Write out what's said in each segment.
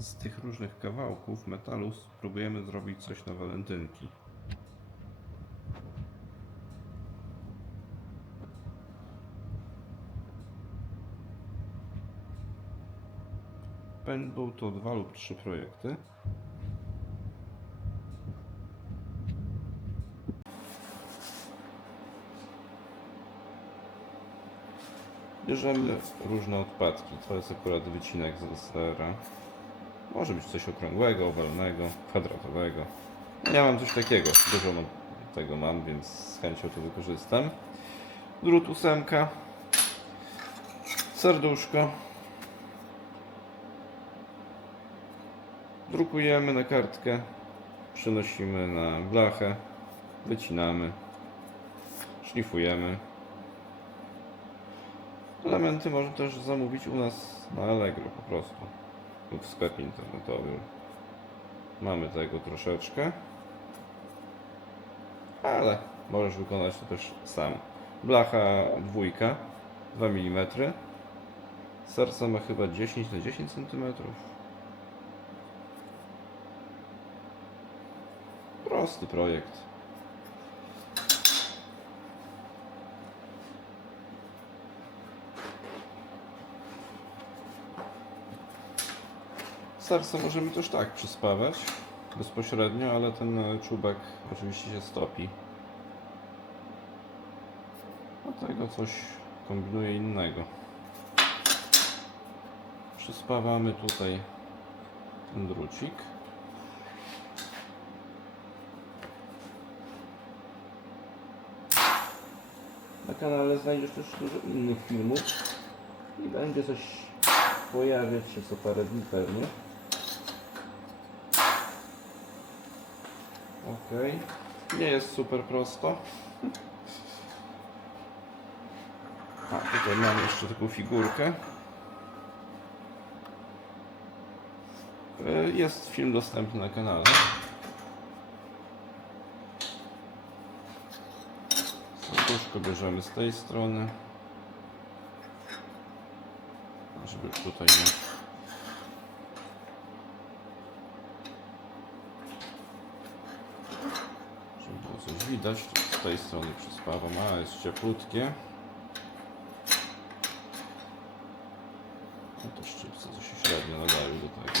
Z tych różnych kawałków metalu spróbujemy zrobić coś na walentynki. Będą to dwa lub trzy projekty. Bierzemy różne odpadki. To jest akurat wycinek z sera. Może być coś okrągłego, owalnego, kwadratowego. Ja mam coś takiego. Dużo tego mam, więc z chęcią to wykorzystam. Drut ósemka. Serduszko. Drukujemy na kartkę. Przynosimy na blachę. Wycinamy. Szlifujemy. Elementy można też zamówić u nas na Allegro po prostu w sklepie internetowym. Mamy tego troszeczkę, ale możesz wykonać to też sam. Blacha dwójka, 2 mm. Serce ma chyba 10 na 10 cm. Prosty projekt. Serce możemy też tak przyspawać bezpośrednio, ale ten e, czubek oczywiście się stopi. Dlatego coś kombinuję innego. Przyspawamy tutaj ten drucik. Na kanale znajdziesz też dużo innych filmów i będzie coś pojawiać się co parę dni pewnie. Okej. Nie jest super prosto. A tutaj mam jeszcze taką figurkę. E, Jest film dostępny na kanale. Serduszko bierzemy z tej strony. Żeby tutaj nie Żeby było coś widać, z tej strony przyspawam, a jest cieplutkie. No to szczypce, co się średnio nadają do tego.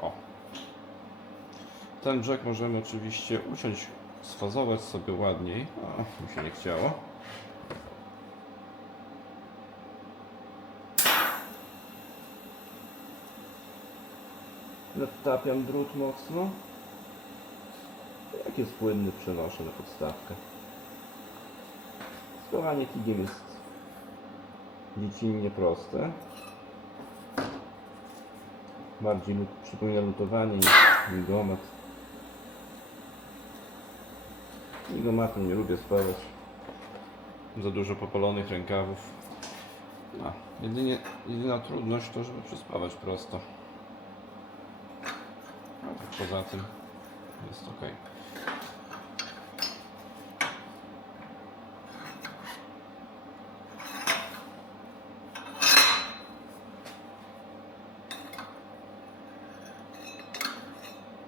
O. Ten brzeg możemy oczywiście uciąć, sfazować sobie ładniej. O, mi się nie chciało. Natapiam drut mocno. Jak jest płynny, przenoszę na podstawkę. Spawanie kigiem jest dziecinnie proste. Bardziej przypomina lutowanie niż migomat. Migomatem nie lubię spawać. Za dużo popalonych rękawów. No, jedynie, jedyna trudność to, żeby przyspawać prosto. Poza tym jest ok.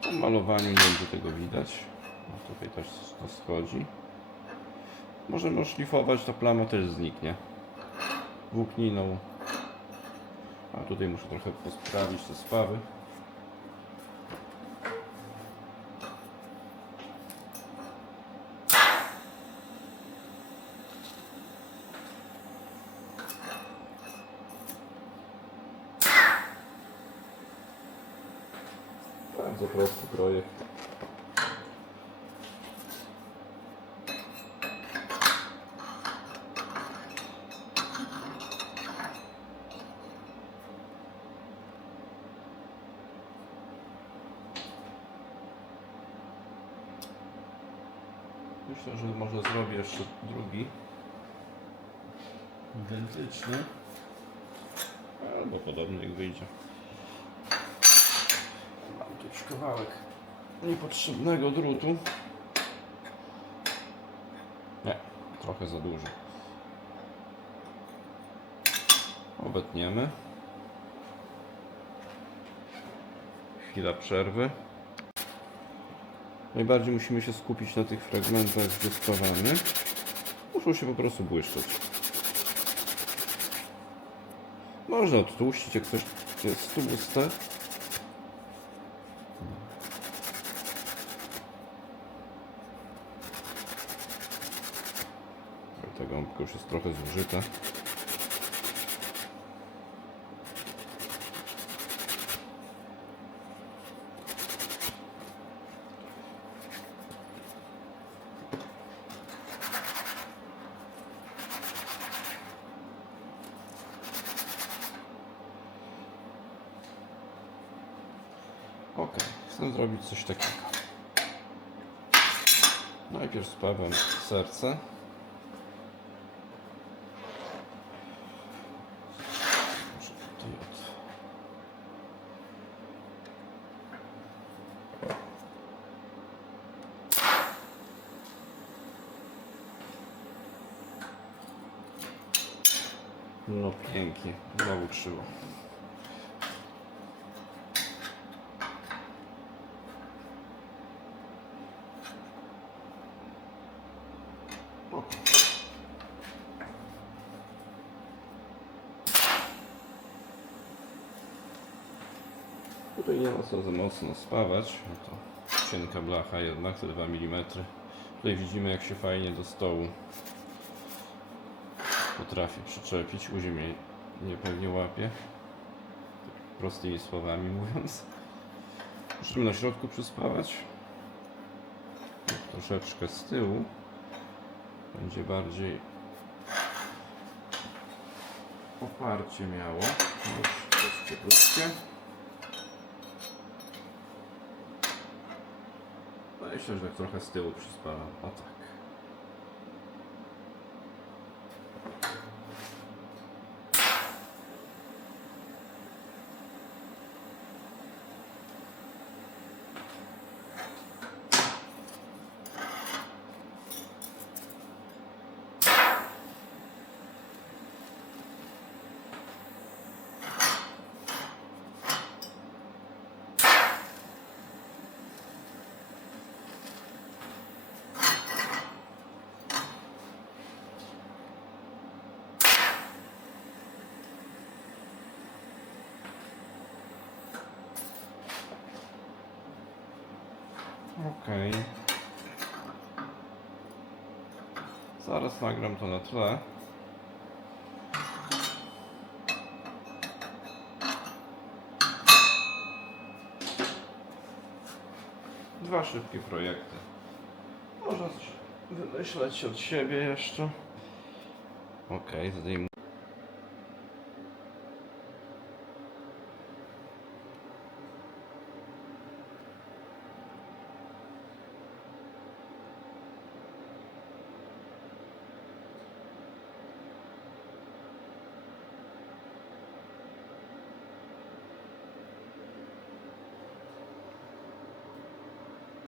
Po malowaniu nie będzie tego widać. O, tutaj też to schodzi. Możemy oszlifować, to plama też zniknie. Włókniną. A tutaj muszę trochę posprawić te spawy. Bardzo prosty projekt. Myślę, że może zrobię jeszcze drugi. Identyczny. Albo podobny jak wyjdzie. Kawałek niepotrzebnego drutu. Nie, trochę za dużo. Obetniemy. Chwila przerwy. Najbardziej musimy się skupić na tych fragmentach, gdzie. Muszą się po prostu błyszczeć. Można odtłuścić, jak coś jest tłuste. Ta gąbka już jest trochę zużyta. Ok, chcę zrobić coś takiego. Najpierw spawam serce. Może tutaj od... No pięknie, znowu krzywo. Tutaj nie ma co za mocno spawać, no to cienka blacha jednak, te 2 mm. Tutaj widzimy jak się fajnie do stołu potrafi przyczepić, u ziemi nie pewnie łapie. Prostymi słowami mówiąc. Musimy na środku przyspawać. Troszeczkę z tyłu będzie bardziej oparcie miało. Już jest cieplutkie. No myślę, że tak trochę z tyłu przyspalam. O tak. Okej. Zaraz nagram to na tle. Dwa szybkie projekty. Można coś wymyśleć od siebie jeszcze. Okej, zdejmuję.